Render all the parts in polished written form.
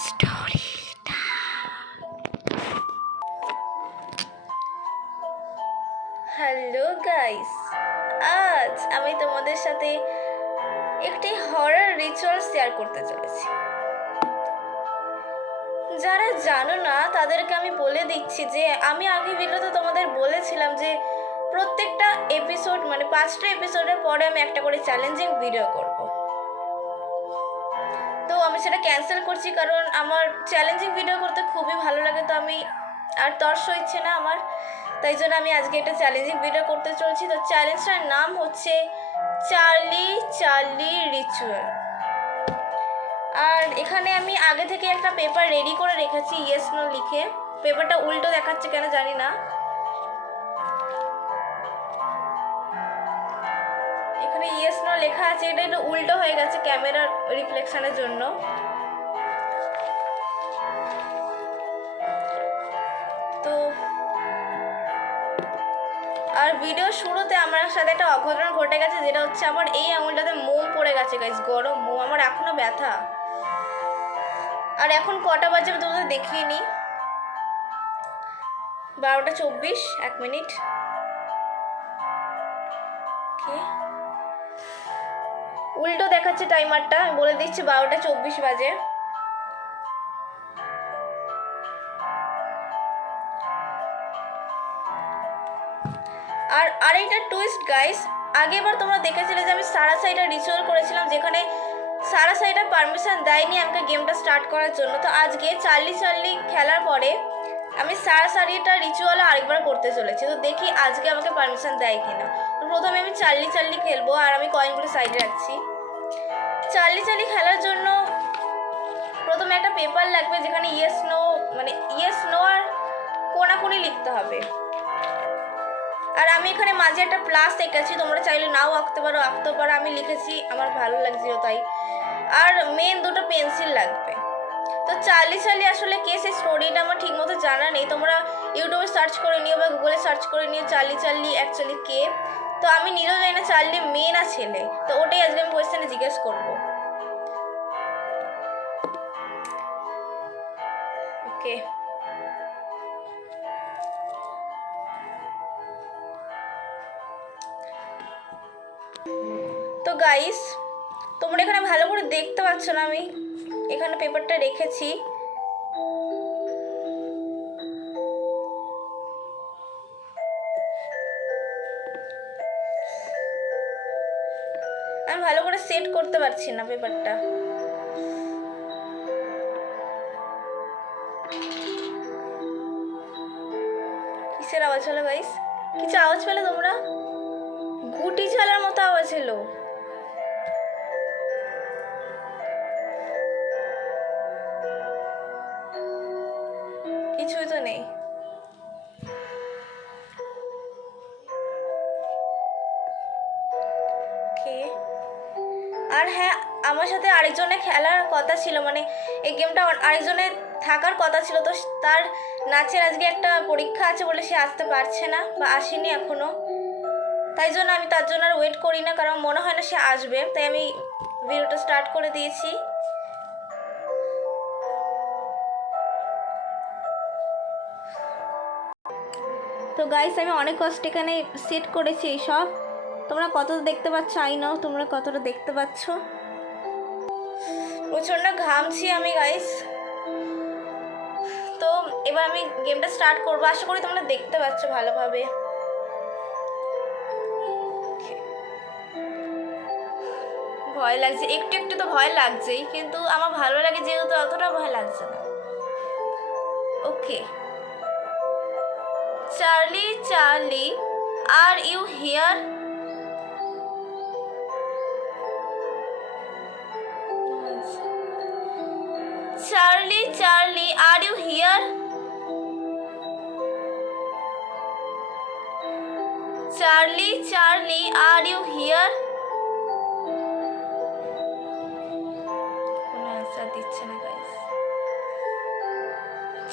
Story. Hello guys, আজ আমি তোমাদের সাথে একটি হরর রিচুয়াল শেয়ার করতে চলেছি। যারা জানো না তাদেরকে আমি বলে দিচ্ছি যে আমি আগে ভিডিওতে তোমাদের বলেছিলাম যে প্রত্যেকটা এপিসোড মানে 5টা এপিসোডের পরে আমি একটা করে চ্যালেঞ্জিং ভিডিও করব। তো আমি সেটা ক্যান্সেল করছি কারণ আমার চ্যালেঞ্জিং ভিডিও করতে খুবই ভালো লাগে। তো আমি আর তর সইছে না আমার, তাই জন্য আমি আজকে একটা চ্যালেঞ্জিং ভিডিও করতে চলছি। তো চ্যালেঞ্জটার নাম হচ্ছে চার্লি চার্লি রিচুয়াল। আর এখানে আমি আগে থেকে একটা পেপার রেডি করে রেখেছি ইয়েস নো লিখে। পেপারটা উল্টো দেখাচ্ছে কেন জানি না। এখানে ইয়েস নো লেখা আছে, এটা একটু উল্টো হয়ে গেছে ক্যামেরার রিফ্লেকশনের জন্য। তো আর ভিডিও শুরুতে আমার সাথে একটা অঘটন ঘটে গেছে, যেটা হচ্ছে আমার এই আঙুলটাতে মোম পড়ে গেছে গাইস, গরম মোম। আমার এখনো ব্যথা। আর এখন কটা বাজে আমি তোমাদের দেখিয়ে নিই। 12:24, 1 মিনিট। উল্টো দেখাচ্ছে টাইমারটা, আমি বলে দিচ্ছি 12:24 বাজে। আর আরেকটা টুইস্ট গাইস, আগেবার তোমরা দেখেছিলে যে আমি সারা সাইডা রিচুয়াল করেছিলাম, যেখানে সারা সাইডা পারমিশন দেয়নি আমাকে গেমটা স্টার্ট করার জন্য। তো আজকে চার্লি চার্লি খেলার পরে আমি সারা সারিটা রিচুয়ালও আরেকবার করতে চলেছি। তো দেখি আজকে আমাকে পারমিশন দেয় কিনা। তো প্রথমে আমি চার্লি চার্লি খেলবো আর আমি কয়েনগুলো সাইডে রাখছি। চার্লি চার্লি খেলার জন্য প্রথমে একটা পেপার লাগবে যেখানে ইয়েস নো মানে ইয়েস নো আর কোনাকুনি লিখতে হবে। আর আমি এখানে মাঝে একটা প্লাস এঁকেছি, তোমরা চাইলে নাও আঁকতে পারো, আমি লিখেছি, আমার ভালো লাগছিল তাই। আর মেন দুটো পেন্সিল লাগবে। তো চার্লি চার্লি আসলে কে, সেই স্টোরিটা আমার ঠিক মতো জানা নেই। তোমরা ইউটিউবে সার্চ করে নিও বা গুগলে সার্চ করে নিও চার্লি চার্লি অ্যাকচুয়ালি কে। তো আমি নিজেও জানি না চার্লি মেয়ে না ছেলে। তো ওটাই আজকে আমি কোয়েশ্চেনে জিজ্ঞেস করবো। ওকে, তো গাইস তোমরা এখানে ভালো করে দেখতে পাচ্ছ না, আমি এখানে পেপারটা রেখেছি। আমি ভালো করে সেট করতে পারছি না পেপারটা। কিসের আওয়াজ হলো গাইস? কিছু আওয়াজ পেলে তোমরা? গুটি চালার মতো আওয়াজ হলো। কিছুই তো নেই। আর হ্যাঁ, আমার সাথে আরেকজনের খেলার কথা ছিল, মানে এই গেমটা আরেকজনের থাকার কথা ছিল। তো তার নাচের আজকে একটা পরীক্ষা আছে বলে সে আসতে পারছে না বা আসেনি এখনো। তাই জন্য আমি তার জন্য আর ওয়েট করি না, কারণ মনে হয় না সে আসবে। তাই আমি ভিডিওটা স্টার্ট করে দিয়েছি। তো গাইস আমি অনেক কষ্ট এখানে সেট করেছি এইসব। তোমরা কতটা দেখতে পাচ্ছ আই নাও, তোমরা কতটা দেখতে পাচ্ছ। প্রচণ্ড ঘামছি আমি গাইস। তো এবার আমি গেমটা স্টার্ট করবো, আশা করি তোমরা দেখতে পাচ্ছ ভালোভাবে। ভয় লাগছে, একটু একটু তো ভয় লাগছেই, কিন্তু আমার ভালো লাগে যেহেতু অতটা ভয় লাগছে না। Okay, Charlie Charlie are you here? Charlie Charlie are you here? Charlie Charlie are you here? কোনো অ্যান্সার দিচ্ছে না guys.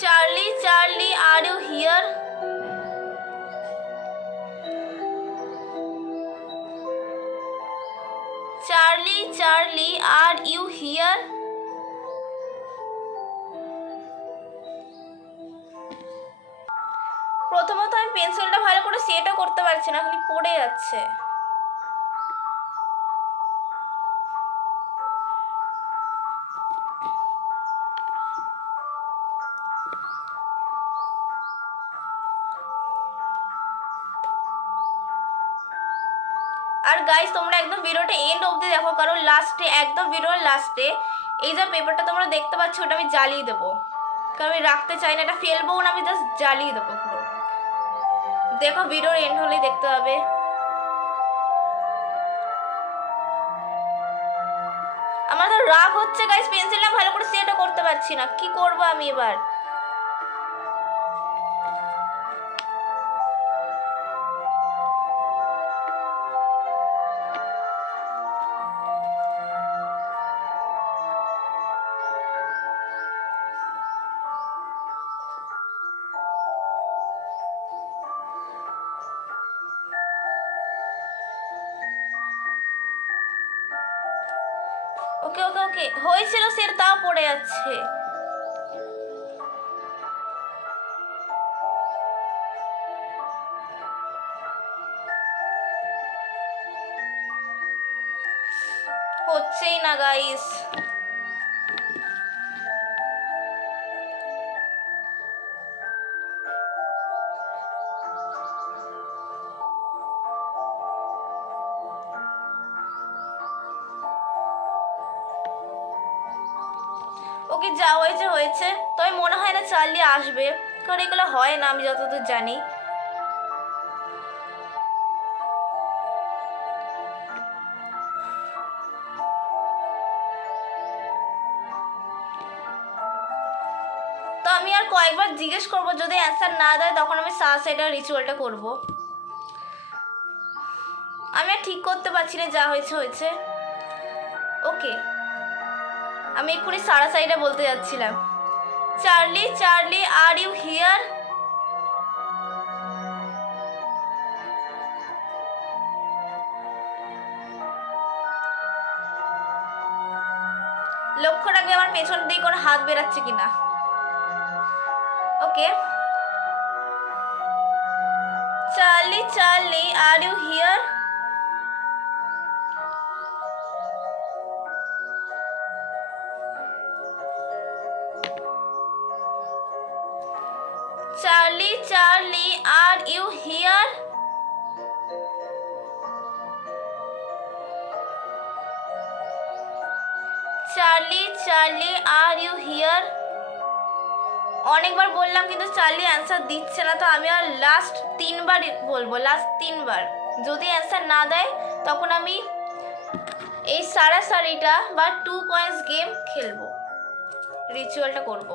Charlie Charlie are you here? Charlie Charlie are you here? পেন্সিলটা ভালো করে সেটও করতে পারছি না, খালি পড়ে যাচ্ছে। আর গাইস তোমরা একদম ভিডিওটা এন্ড অবধি দেখো, কারণ লাস্টে একদম ভিডিওর লাস্টে এই যে পেপারটা তোমরা দেখতে পাচ্ছ ওটা আমি জ্বালিয়ে দেবো, কারণ আমি রাখতে চাই না, এটা ফেলবো না, আমি জাস্ট জ্বালিয়ে দেবো পুরো। দেখো ভিডিওর এন্ড হলেই দেখতে হবে। আমার তো রাগ হচ্ছে গাইস, পেন্সিলটা ভালো করে সেটও করতে পারছি না, কি করবো আমি এবার। ওকে ওকে ওকে, হয়েছিল সেটা, তাও পড়ে যাচ্ছে। হচ্ছেই না গাইস। ওকে যা হয়েছে হয়েছে, তবে মনে হয় না চার্লি আসবে, কারণ এগুলো হয় না আমি যতদূর জানি। তো আমি আর কয়েকবার জিজ্ঞেস করবো, যদি অ্যান্সার না দেয় তখন আমি সাইডার রিচুয়ালটা করব। আমি আর ঠিক করতে পারছি না, যা হয়েছে হয়েছে। ওকে, আমি এক্ষুনি সাইডা বলতে যাচ্ছিলাম, Charlie Charlie are you here? লক্ষ্য রাখবে আমার পেছন দিয়ে কোনো হাত বেরাচ্ছে কিনা। Okay, Charlie Charlie are you here? Charlie Charlie are you here? Charlie Charlie are you here? অনেকবার বললাম কিন্তু চার্লি অ্যান্সার দিচ্ছে না, তো আমি আর লাস্ট 3বার বলবো, লাস্ট 3বার। যদি অ্যান্সার না দেয় তখন আমি এই সারাসারিটা বা 2 কয়েন্স গেম খেলবো, রিচুয়ালটা করব।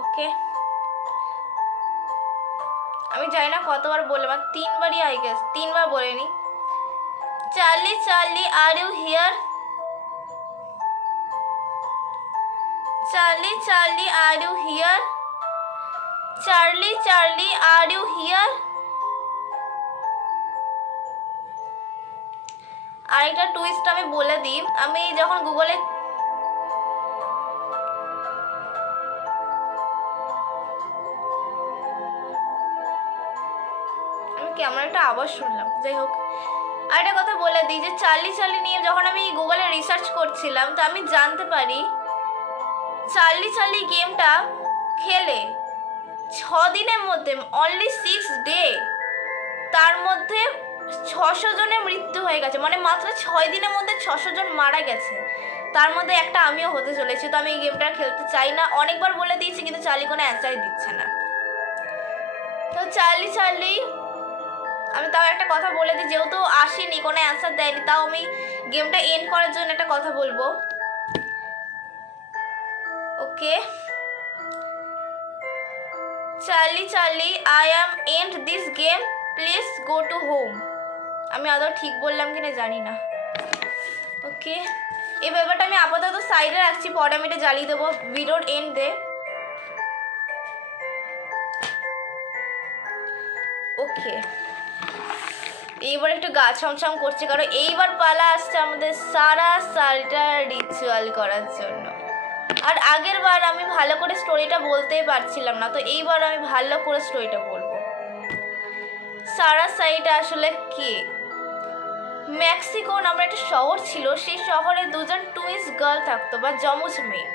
ওকে, আমি জানি না কতবার বললাম, 3বারই আই গেস, 3বার বলিনি। Charlie Charlie are you here? Charlie Charlie are you here? Charlie Charlie are you here? আরেকটা টুইস্ট আমি বলে দিই, আমি যখন গুগলে কেমন একটা আওয়াজ শুনলাম, যাই হোক আরেকটা কথা বলে দিই যে চার্লি চার্লি নিয়ে যখন আমি গুগলে রিসার্চ করছিলাম, তো আমি জানতে পারি চার্লি চার্লি গেমটা খেলে 6 দিনের মধ্যে, অনলি 6 ডে, তার মধ্যে 600 জনের মৃত্যু হয়ে গেছে, মানে মাত্র 6 দিনের মধ্যে 600 জন মারা গেছে, তার মধ্যে একটা আমিও হতে চলেছি। তো আমি এই গেমটা খেলতে চাই না, অনেকবার বলে দিয়েছি কিন্তু চার্লি কোনো অ্যান্সারই দিচ্ছে না। তো চার্লি চার্লি, আমি তাও একটা কথা বলে দিই, যেহেতু আসেনি, কোনো অ্যান্সার দেয়নি, তাও আমি গেমটা এন্ড করার জন্য একটা কথা বলবো। Okay, Charlie Charlie I am end this game, please go to home. আমি আদৌ ঠিক বললাম কিনা জানি না। ওকে, এই ব্যাপারটা আমি আপাতত সাইডে রাখছি, পরে আমি এটা জ্বালিয়ে দেবো ভিডিওর এন্ডে। ওকে, এইবার একটু গা ছমছম করছে, কারণ এইবার পালা আসছে আমাদের সারা সারিটা রিচুয়াল করার জন্য। আর আগের বার আমি ভালো করে স্টোরিটা বলতেই পারছিলাম না, তো এইবার আমি ভালো করে স্টোরিটা বলবো। সারা সাইটা আসলে কে? মেক্সিকো নামের একটা শহর ছিল, সেই শহরে দুজন টুইন্স গার্ল থাকতো বা যমজ মেয়ে।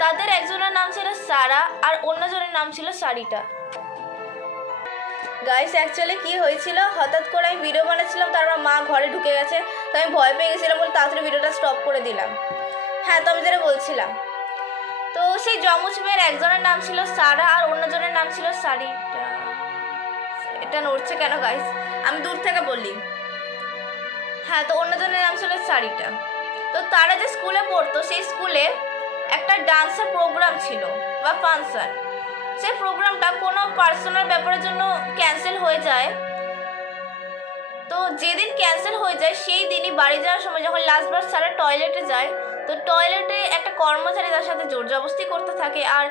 তাদের একজনের নাম ছিল সারা আর অন্যজনের নাম ছিল সারিটা। গাইস অ্যাকচুয়ালি কি হয়েছিল, হঠাৎ করে আমি ভিডিও বানাচ্ছিলাম, তারপর মা ঘরে ঢুকে গেছে, তো আমি ভয় পেয়ে গেছিলাম বলে তাড়াতাড়ি ভিডিওটা স্টপ করে দিলাম। হ্যাঁ, তো আমি যেটা বলছিলাম, তো সেই যমজ মেয়ের একজনের নাম ছিল সারা আর অন্যজনের নাম ছিল সারিটা। এটা নড়ছে কেন গাইস? আমি দূর থেকে বললি। হ্যাঁ, তো অন্যজনের নাম ছিল সারিটা। তো তারা যে স্কুলে পড়তো সেই স্কুলে একটা ডান্সের প্রোগ্রাম ছিল বা ফাংশন। সেই প্রোগ্রামটা কোনো পার্সোনাল ব্যাপারের জন্য ক্যান্সেল হয়ে যায়। তো যেদিন ক্যান্সেল হয়ে যায় সেই দিনই বাড়ি যাওয়ার সময় যখন লাস্টবার সারা টয়লেটে যায়, তো টয়লেটে একটা কর্মচারী তার সাথে জোর জবরদস্তি করতে থাকে। আর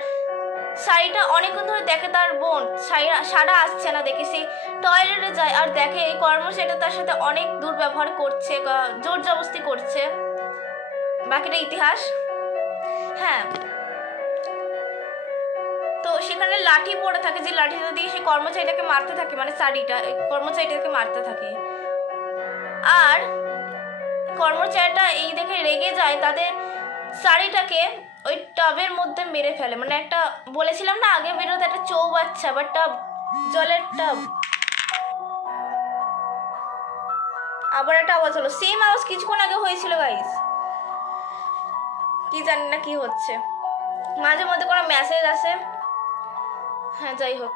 সারিটা অনেকক্ষণ ধরে দেখে তার বোন সারা আসছে না, দেখে সে টয়লেটে যায় আর দেখে এই কর্মচারীটা তার সাথে অনেক দুর্ব্যবহার করছে, জোর জবরদস্তি করছে। বাকিটা ইতিহাস। হ্যাঁ, তো সেখানে লাঠি পড়ে থাকে, যে লাঠিটা দিয়ে সেই কর্মচারীটাকে মারতে থাকে, মানে সারিটা কর্মচারীটাকে মারতে থাকে। আর কর্মচারীটা এই দেখে রেগে যায়, তাদের শাড়িটাকে ওই টবের মধ্যে মেরে ফেলে। মানে একটা বলেছিলাম না আগে ভিডিওতে, একটা চৌবাচ্চা বা টব, জলের টব। আবার একটা আওয়াজ হলো, সেম আওয়াজ কিছুক্ষণ আগে হয়েছিল গাইস। কি জানি না কি হচ্ছে, মাঝে মধ্যে কোনো মেসেজ আসে। হ্যাঁ, যাই হোক,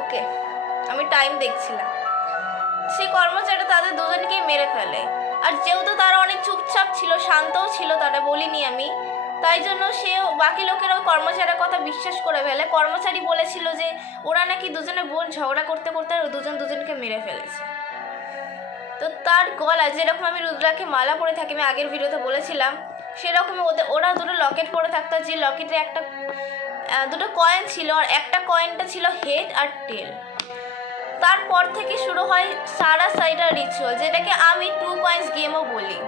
ওকে, আমি টাইম দেখছিলাম। সেই কর্মচারীটা তাদের দুজনকেই মেরে ফেলে। আর যেহেতু তারা অনেক চুপচাপ ছিল, শান্তও ছিল, তারা বলিনি আমি, তাই জন্য সে বাকি লোকেরাও কর্মচারীর কথা বিশ্বাস করে ফেলে। কর্মচারী বলেছিল যে ওরা নাকি দুজনে বোন ঝগড়া করতে করতে দুজন দুজনকে মেরে ফেলেছে। তো তার গলায় যেরকম আমি রুদ্রাকে মালা পরে থাকি, আমি আগের ভিডিওতে বলেছিলাম, সেরকমই ওরা দুটো লকেট পরে থাকতো, যে লকেটে একটা দুটো কয়েন ছিল, আর একটা কয়েনটা ছিল হেড আর টেল। তারপর থেকে শুরু হয় সারা সাইডার রিচুয়াল, যেটাকে আমি 2 কয়েন্স গেমও বলি।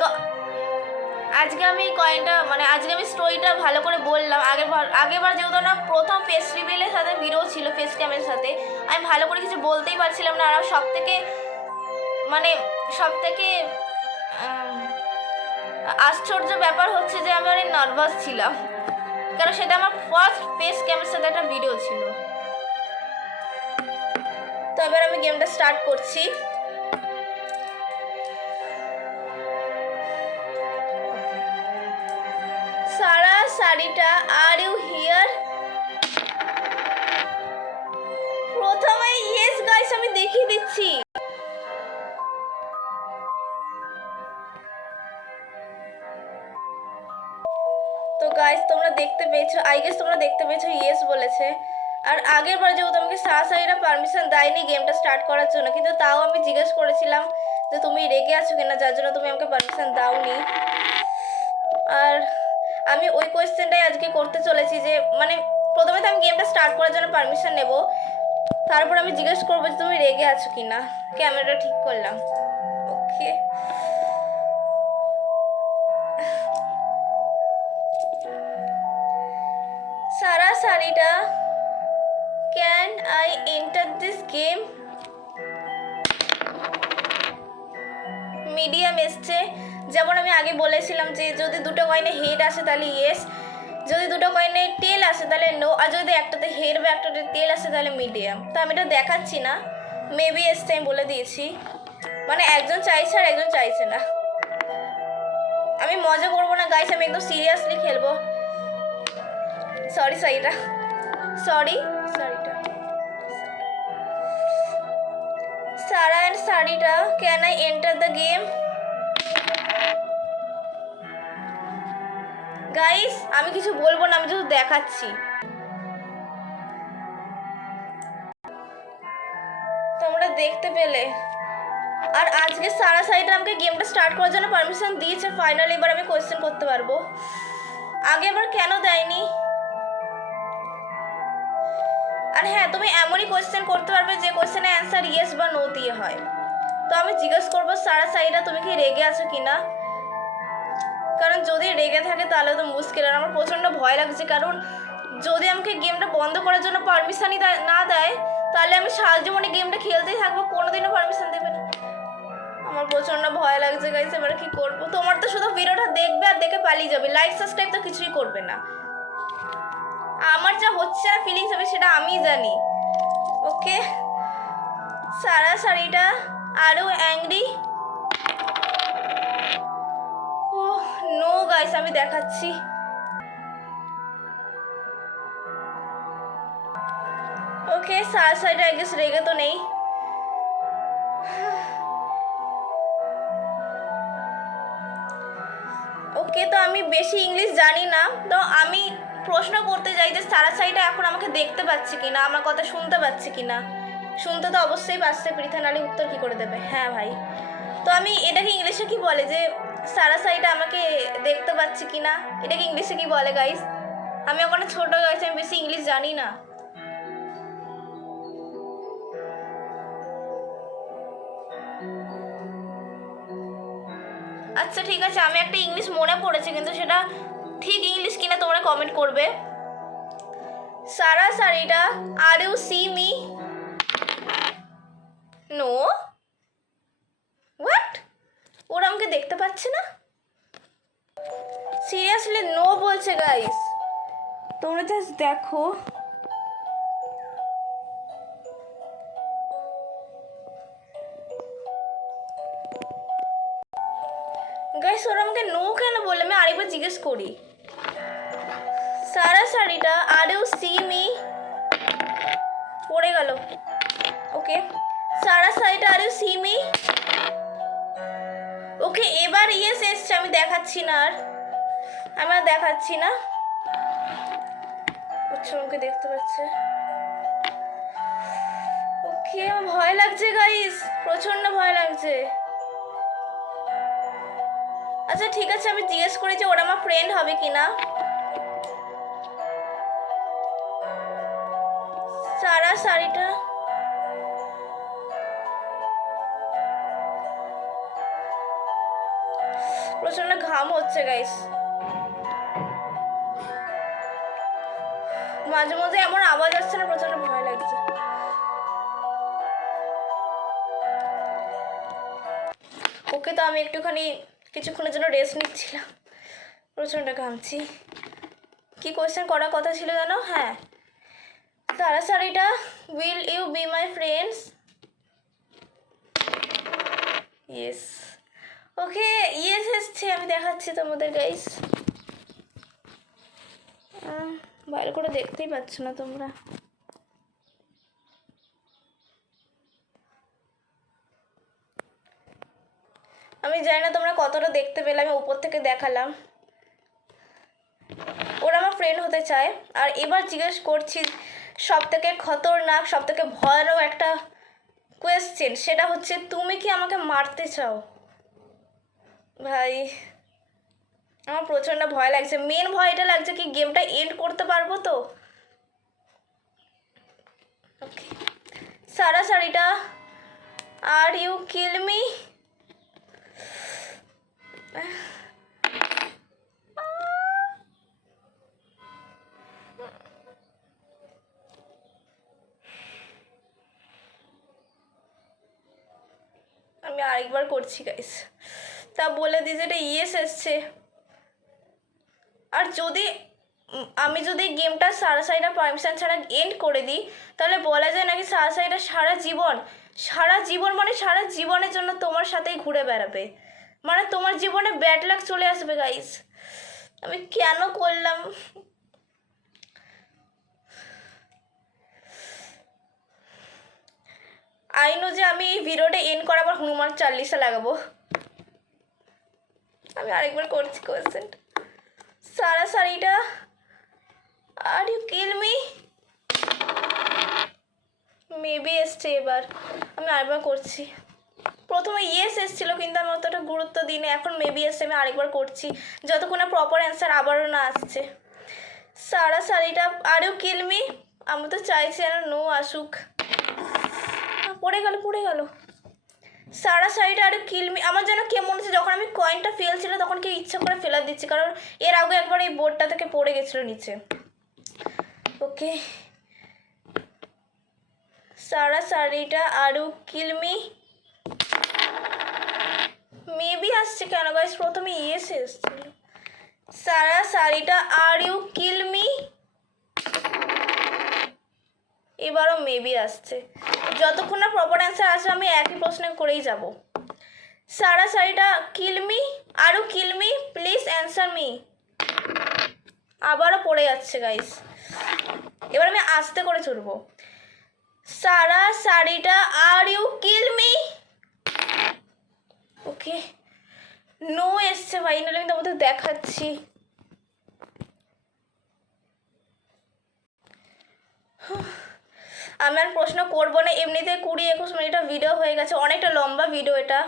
তো আজকে আমি কয়েনটা মানে আজকে আমি স্টোরিটা ভালো করে বললাম। আগেরবার যেহেতু না প্রথম ফেস রিভিলের সাথে ভিডিও ছিল, ফেস ক্যামের সাথে, আমি ভালো করে কিছু বলতেই পারছিলাম না। আর সব থেকে আশ্চর্য ব্যাপার হচ্ছে যে আমি অনেক নার্ভাস ছিলাম, কারণ সেটা আমার ফার্স্ট ফেস ক্যামের সাথে একটা ভিডিও ছিল। তো এবার আমি গেমটা স্টার্ট করছি। সারা সারিটা, আর ইউ হিয়ার? প্রথমে ইয়েস গাইস, আমি দেখিয়ে দিচ্ছি। তো গাইস তোমরা দেখতে পেয়েছো, আই গেস তোমরা দেখতে পেয়েছো ইয়েস বলেছে। আর আগের বার যেহেতু আমাকে সারা পারমিশন দেয়নি গেমটা স্টার্ট করার জন্য, কিন্তু তাও আমি জিজ্ঞেস করেছিলাম যে তুমি রেগে আছো কিনা, যার জন্য তুমি আমাকে পারমিশন দাওনি। আর আমি ওই কোয়েশ্চেনটাই আজকে করতে চলেছি, যে মানে প্রথমে তো আমি গেমটা স্টার্ট করার জন্য পারমিশন নেব, তারপর আমি জিজ্ঞেস করবো যে তুমি রেগে আছো কিনা। ক্যামেরাটা ঠিক করলাম, okay. Sara Sarita, can I enter this game? Medium এসছে। যেমন আমি আগে বলেছিলাম যে যদি দুটো কয়েনে হেড আসে তাহলে ইয়েস, যদি দুটো কয়েনে টেল আসে তাহলে নো, আর যদি একটাতে হেড বা একটাতে টেল আসে তাহলে মিডিয়াম। তো আমি এটা দেখাচ্ছি না, মেবি এসছে, আমি বলে দিয়েছি। মানে একজন চাইছে আর একজন চাইছে না। আমি মজা করবো না গাইস, আমি একদম সিরিয়াসলি খেলবো। Sarita Sara and Sarita, can I enter the game? Guys আমি কিছু বলবো না, আমি শুধু দেখাচ্ছি। তোমরা দেখতে পেলে। আর আজকে সারা সাইডে আমাকে গেমটা স্টার্ট করার জন্য পারমিশন দিয়েছে ফাইনালি। এবার আমি কোয়েশ্চেন করতে পারবো, আগে এবার কেন দেয়নি? আর হ্যাঁ, তুমি এমনই কোয়েশ্চেন করতে পারবে যে কোয়েশ্চেনের অ্যান্সার ইয়েস বা নো দিয়ে হয়। তো আমি জিজ্ঞেস করবো সারা সাইরা তুমি কি রেগে আছো কিনা, কারণ যদি রেগে থাকে তাহলে তো মুশকিল। আর আমার প্রচণ্ড ভয় লাগছে, কারণ যদি আমাকে গেমটা বন্ধ করার জন্য পারমিশনই না দেয় তাহলে আমি সারা জীবনে গেমটা খেলতেই থাকবো, কোনোদিনও পারমিশন দেবে না। আমার প্রচণ্ড ভয় লাগছে গাইস, এবার কি করবো। তোমার তো শুধু ভিডিওটা দেখবে আর দেখে পালিয়ে যাবে, লাইক সাবস্ক্রাইব তো কিছুই করবে না। আমার যা হচ্ছে আর ফিলিংস হবে সেটা আমি জানি। ওকে, সারা শাড়িটা আরও অ্যাংরি। ও নো গাইস, আমি দেখাচ্ছি। ওকে, সারা শাড়িটা আই গেস রেগে তো নেই। ওকে, তো আমি বেশি ইংলিশ জানি না, তো আমি প্রশ্ন করতে চাই যে সারা সাইটা এখন আমাকে দেখতে পাচ্ছে কিনা, আমার কথা শুনতে পাচ্ছে কিনা। শুনতে তো অবশ্যই পাচ্ছে, পৃথা নালী উত্তর কি করে দেবে। হ্যাঁ ভাই, তো আমি এটাকে ইংলিশে কি বলে যে সারা সাইটা আমাকে দেখতে পাচ্ছে কিনা, এটাকে ইংলিশে কি বলে গাইস? আমি ওখানে ছোট গাইস, আমি বেশি ইংলিশ জানি না। আচ্ছা ঠিক আছে, আমি একটা ইংলিশ মনে পড়েছে, কিন্তু সেটা ঠিক ইংলিশ কিনা তোমরা কমেন্ট করবে। Sara Sarita are you see me? No. What? ওরা আমাকে দেখতে পাচ্ছে না? সিরিয়াসলি নো বলছে গাইস, তোমরা জাস্ট দেখো। গাইস ওরা আমাকে নো কেন বললে? আমি আরেকবার জিজ্ঞেস করি। সারা শাড়িটা আর ইউ সি মি? পড়ে গেল। ওকে, সারা শাড়িটা আর ইউ সি মি? ওকে, এবার ইয়েস এসছে, আমি দেখাচ্ছি না আর, আমি আর দেখাচ্ছি না। আচ্ছা, আমাকে দেখতে পাচ্ছে। ওকে, আমার ভয় লাগছে গাইস, প্রচন্ড ভয় লাগছে। আচ্ছা ঠিক আছে, আমি জিজ্ঞেস করি যে ওরা আমার ফ্রেন্ড হবে কিনা। সারা শাড়িটা প্রচন্ড ঘাম হচ্ছে গাইস, মাঝে মাঝে এমন আওয়াজ আসছে না, প্রচন্ড ভয় লাগছে। ওকে, তো আমি একটুখানি কিছুক্ষণের জন্য রেস্ট নিচ্ছিলাম, প্রচন্ড ঘামছি। কি কোয়েশ্চেন করার কথা ছিল জানো? হ্যাঁ, সারা শাড়িটা will you be my friends? Yes. Okay, yes এসছে, আমি দেখাচ্ছি তোমাদের গাইস। ভালো করে দেখতেই পাচ্ছ না তোমরা। আমি জানি না তোমরা কতটা দেখতে পেলে, আমি উপর থেকে দেখালাম। ওরা আমার ফ্রেন্ড হতে চায়। আর এবার জিজ্ঞেস করছি সব থেকে খতরনাক, সব থেকে ভয়ানক একটা কোয়েশ্চেন, সেটা হচ্ছে তুমি কি আমাকে মারতে চাও? ভাই আমার প্রচণ্ড ভয় লাগছে, মেন ভয়টা লাগছে কি গেমটা এন্ড করতে পারবো তো। ওকে, সারা শাড়িটা আর ইউ কিল মি? আমি আরেকবার করছি গাইস, তা বলে দিই যেটা ইয়েস এসছে। আর যদি আমি যদি গেমটা সারা সাইডা পারমিশন ছাড়া এন্ড করে দিই, তাহলে বলা যায় নাকি সারা সাইডা সারা জীবন মানে সারা জীবনের জন্য তোমার সাথেই ঘুরে বেড়াবে, মানে তোমার জীবনে ব্যাড লাক চলে আসবে গাইস। আমি কেন করলাম? আইনো যে আমি এই ভিডিওটা এন্ড করার হনুমান চাল্লিশা লাগাবো। আমি আরেকবার করছি কোয়েশ্চেন। সারা শাড়িটা are you kill me? Maybe এসছে, এবার আমি আরেকবার করছি। প্রথমে ইয়েস এসেছিলো কিন্তু আমি অতটা গুরুত্ব দিই না, এখন মেবি এসছে, আমি আরেকবার করছি যতক্ষণ না প্রপার অ্যান্সার আবারও না আসছে। সারা শাড়িটা আর ইউ কিল মি? আমি তো চাইছি যেন নো আসুক। পড়ে গেল। সারা সাইড আর কিলমি। আমার যেন কেমন হচ্ছে যখন আমি কয়েনটা ফেলছিল তখন কেউ ইচ্ছা করে ফেলা দিচ্ছি, কারণ এর আগে একবার এই বোর্ডটা থেকে পড়ে গেছিলো নিচে। ওকে, সারা সারিটা আরও কিলমি মেবি আসছে কেন গাইস? প্রথমে ইয়েস এসছিল। সারা Sarita are you kill me, এবারও মেবি আসছে। যতক্ষণ না প্রপার অ্যান্সার আসবে আমি একই প্রশ্ন করেই যাব। সারা সারিটা কিল মি, আরও kill me, please answer me. আবারও পড়ে যাচ্ছে গাইস, এবার আমি আস্তে করে চলবো। Sara Sarita are you kill me. Okay, no এসছে ভাই, নাহলে আমি তোমাদের দেখাচ্ছি। আমি আর প্রশ্ন করবো না, এমনিতে 20-21 মিনিটের ভিডিও হয়ে গেছে, অনেকটা লম্বা ভিডিও এটা।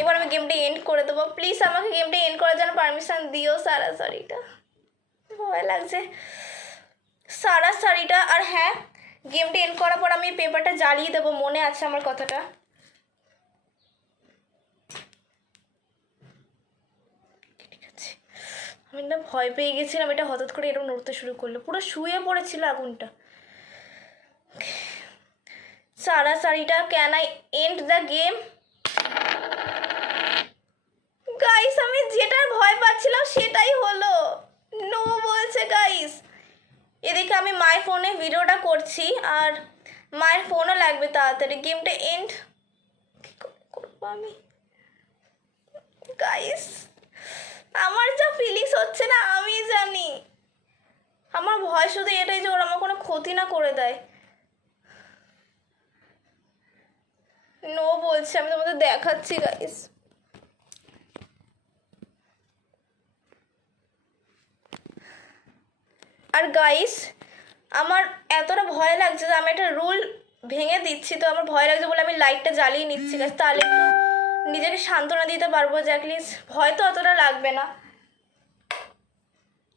এবার আমি গেমটা এন্ড করে দেবো। প্লিজ আমাকে গেমটা এন্ড করার জন্য পারমিশন দিও। সারা সারিটা ভয় লাগছে। সারা সারিটা। আর হ্যাঁ, গেমটা এন্ড করার পর আমি পেপারটা জ্বালিয়ে দেবো, মনে আছে আমার কথাটা। ঠিক আছে, আমি না ভয় পেয়ে গেছিলাম, এটা হঠাৎ করে এরকম নড়তে শুরু করলো, পুরো শুয়ে পড়েছিল আগুনটা। Sara Sarita can I end the game? Guys আমি যেটার ভয় পাচ্ছিলাম সেটাই হলো, নো বলছে গাইস। এদিকে আমি মায়ের ফোনে ভিডিওটা করছি আর মায়ের ফোনও লাগবে তাড়াতাড়ি। গেমটা এন্ড কি করবো আমি গাইস? আমার যা ফিলিংস হচ্ছে না আমি জানি। আমার ভয় শুধু এটাই যে ওরা আমার কোনো ক্ষতি না করে দেয়। নো বলছে, আমি তোমাদের দেখাচ্ছি গাইস। আর গাইস আমার এতটা ভয় লাগছে যে আমি একটা রুল ভেঙে দিচ্ছি, তো আমার ভয় লাগছে বলে আমি লাইটটা জ্বালিয়ে নিচ্ছি গাইস, তাহলে একটু নিজেকে সান্ত্বনা দিতে পারবো যে অ্যাটলিস্ট ভয় তো অতটা লাগবে না।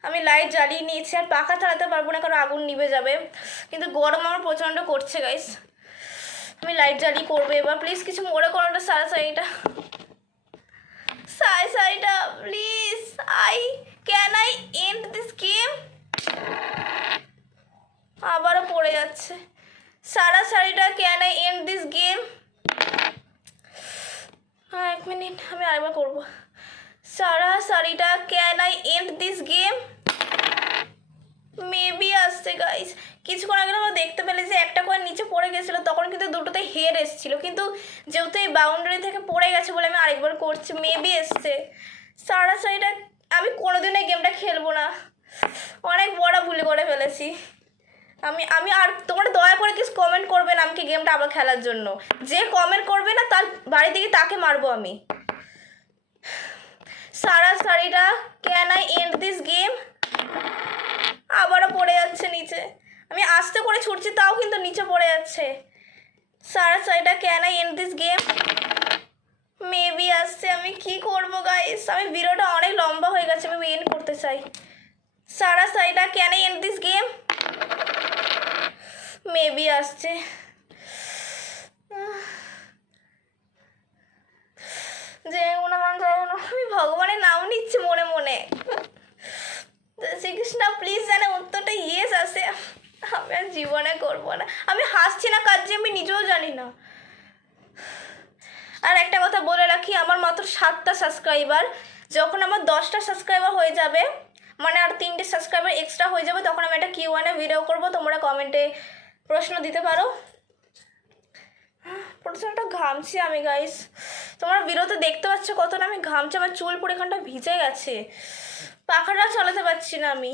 আমি লাইট জ্বালিয়ে নিয়েছি, আর পাখা চালাতে পারবো না কারণ আগুন নিভে যাবে, কিন্তু গরম আমার প্রচণ্ড করছে গাইস। আমি লাইট জ্বালিয়ে করবো এবার। প্লিজ কিছু মনে করো না। Sara Sarita please, can I end this game? আবারও পড়ে যাচ্ছে। Sara Sarita can I end this game? হ্যাঁ, 1 মিনিট, আমি আরেকবার করবো। Sara Sarita can I end this game? Maybe আসছে গাইস। কিছুক্ষণ আগে আমরা দেখতে পেলে যে একটা কয়েন নিচে পড়ে গেছিলো, তখন কিন্তু দুটোতে হেড এসেছিলো, কিন্তু যেহেতু এই বাউন্ডারি থেকে পড়ে গেছে বলে আমি আরেকবার করছি, মেবি এসছে। সারা সাইডটা আমি কোনোদিন এই গেমটা খেলবো না, অনেক বড় ভুল করে ফেলেছি আমি। আর তোমরা দয়া করে কিছু কমেন্ট করবে না আমাকে গেমটা আবার খেলার জন্য। যে কমেন্ট করবে না তার বাড়ি থেকে তাকে মারবো আমি। Sara Sarita can I end this game? আবারও পড়ে যাচ্ছে নিচে। আমি আস্তে করে ছুটছি তাও কিন্তু নিচে পড়ে যাচ্ছে। সারা সাইডটা can I end this game? Maybe আসছে। আমি কি করবো গাইস? আমি ভিডিওটা অনেক লম্বা হয়ে গেছে, আমি এন্ড করতে চাই। সারা সাইডটা can I end this game? Maybe আসছে। আমি ভগবানের নাম নিচ্ছি মনে মনে। শ্রীকৃষ্ণ প্লিজ জানে উত্তরটা ইয়েস আসে, আমি আর জীবনে করবো না। আমি হাসছি না কাজ যে আমি নিজেও জানি না। আর একটা কথা বলে রাখি, আমার মাত্র 7টা সাবস্ক্রাইবার। যখন আমার 10টা সাবস্ক্রাইবার হয়ে যাবে, মানে আর 3টে সাবস্ক্রাইবার এক্সট্রা হয়ে যাবে, তখন আমি একটা Q&A ভিডিও করবো, তোমরা কমেন্টে প্রশ্ন দিতে পারো। প্রচণ্ড ঘামছি আমি গাইস, তোমরা ভিডিওতে দেখতে পাচ্ছ কতটা আমি ঘামছি। আমার চুল পুরো এখানটা ভিজে গেছে, পাখাটা চালাতে পারছি না আমি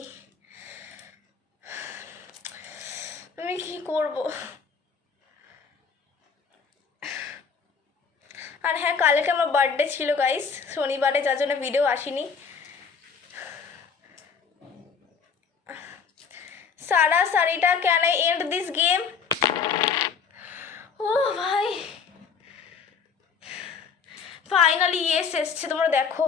কি করব? আর হ্যাঁ, কালকে আমার বার্থডে ছিল গাইস, শনিবারে, যার জন্য ভিডিও আসেনি। Sara Sarita can I end this game? ও ভাই, ফাইনালি ইয়েস এসছে, তোমরা দেখো।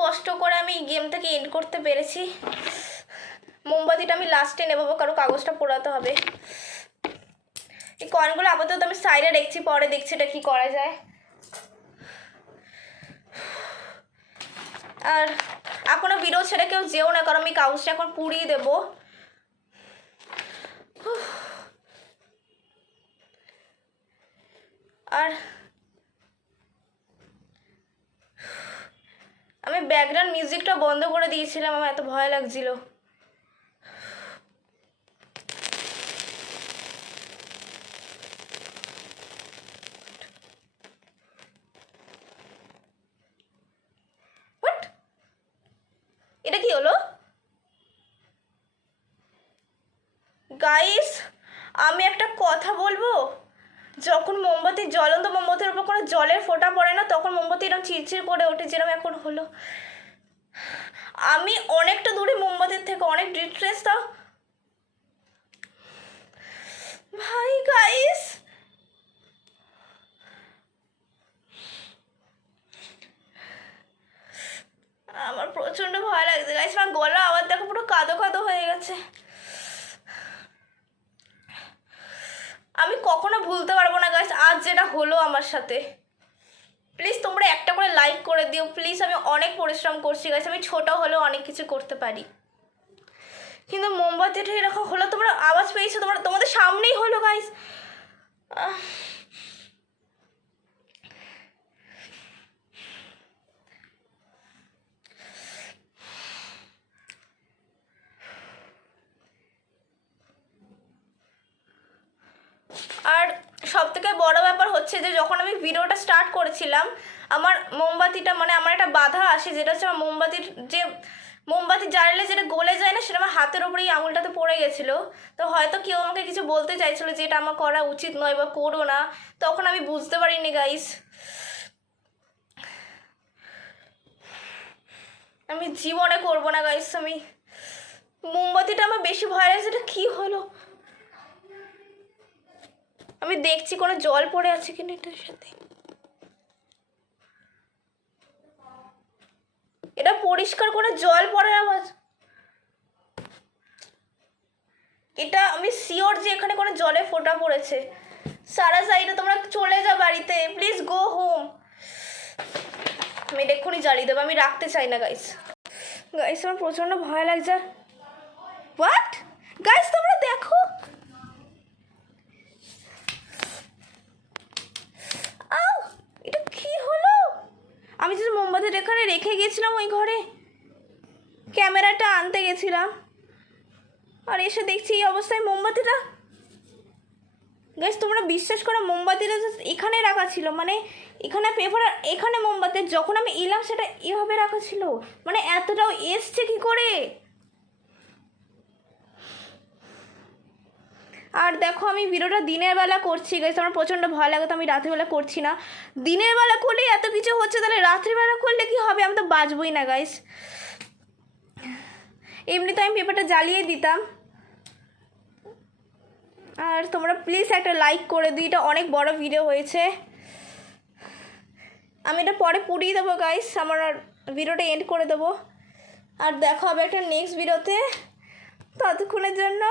কষ্ট করে আমি গেমটাকে এন্ড করতে পেরেছি। মোমবাতিটা আমি লাস্টে নেবো, কারণ কাগজটা পোড়াতে হবে। এই কয়েনগুলো আপাতত আমি সাইডে দেখছি, পরে দেখছি এটা কী করা যায়। আর এখনও ভিডিও ছেড়ে কেউ যেও না, কারণ আমি কাগজটা এখন পুড়িয়ে দেবো। আর আমি ব্যাকগ্রাউন্ড মিউজিকটা বন্ধ করে দিয়েছিলাম, আমার এত ভয় লাগছিল। এটা কি হলো গাইস? আমি একটা কথা বলবো, যখন মোমবাতি জ্বলন্ত মোমবাতির উপর কোনো জলের ফোঁটা পড়ে না, তখন মোমবাতি এরকম চিরচির করে ওঠে, যেরকম এখন হলো। আমি অনেকটা দূরে মোমবাতির থেকে, অনেক ডিস্ট্রেস। তাও ভাই গাইস, আমার প্রচণ্ড ভয় লাগছে গাইস। আমার গলা আবার দেখো পুরো কাদো কাদো হয়ে গেছে। আমি কখনো ভুলতে পারবো না গাইস আজ যেটা হলো আমার সাথে। প্লিজ তোমরা একটা করে লাইক করে দিও প্লিজ। আমি অনেক পরিশ্রম করছি গাইস, আমি ছোট হলেও অনেক কিছু করতে পারি, কিন্তু মোমবাতিটা এরকম হলো। তোমরা আওয়াজ পেয়েছো? তোমাদের সামনেই হলো গাইস। আর সব থেকে বড় ব্যাপার হচ্ছে যে যখন আমি ভিডিওটা স্টার্ট করেছিলাম, আমার মোমবাতিটা মানে আমার একটা বাধা আসে, যেটা হচ্ছে আমার মোমবাতি জ্বালালে যেটা গলে যায় না, সেটা আমার হাতের ওপরেই আঙুলটাতে পড়ে গেছিলো। তো হয়তো কেউ আমাকে কিছু বলতে চাইছিলো যে এটা আমার করা উচিত নয় বা করো না, তখন আমি বুঝতে পারিনি গাইস। আমি জীবনে করবো না গাইস। আমি মোমবাতিটা আমার বেশি ভয় লাগছে। এটা কী হলো? আমি দেখছি কোনো জল পড়ে আছে কিনা এটার সাথে। এটা পরিষ্কার করে জল পড়ার আওয়াজ। এটা আমি শিওর যে এখানে কোনো জলে ফোঁটা পড়েছে। সারা সাইডে তোমরা চলে যাও বাড়িতে, প্লিজ গো হোম। আমি এটা এক্ষুনি জ্বালিয়ে দেবো, আমি রাখতে চাই না গাইস। গাইস আমার প্রচণ্ড ভয় লাগছে। হোয়াট গাইস, তোমরা দেখো এটা কি হলো? আমি যে মোমবাতিটা এখানে রেখে গেছিলাম ওই ঘরে, ক্যামেরাটা আনতে গেছিলাম, আর এসে দেখছি এই অবস্থায় মোমবাতিটা। গাইস তোমরা বিশ্বাস করো, মোমবাতিটা এখানে রাখা ছিল, মানে এখানে পেপার, এখানে মোমবাতি, যখন আমি এলাম সেটা এভাবে রাখা ছিল, মানে এতটাও এসছে কি করে? আর দেখো আমি ভিডিওটা দিনের বেলা করছি গাইস, আমার প্রচণ্ড ভয় লাগে, তো আমি রাত্রিবেলা করছি না। দিনের বেলা করলেই এত কিছু হচ্ছে, তাহলে রাত্রিবেলা করলে কি হবে? আমি তো বাঁচবই না গাইস। এমনি তো আমি পেপারটা জ্বালিয়ে দিতাম। আর তোমরা প্লিজ একটা লাইক করে দিই, এটা অনেক বড় ভিডিও হয়েছে। আমি এটা পরে পুড়িয়ে দেবো গাইস, আমার ভিডিওটা এন্ড করে দেবো। আর দেখা হবে একটা নেক্সট ভিডিওতে, ততক্ষণের জন্য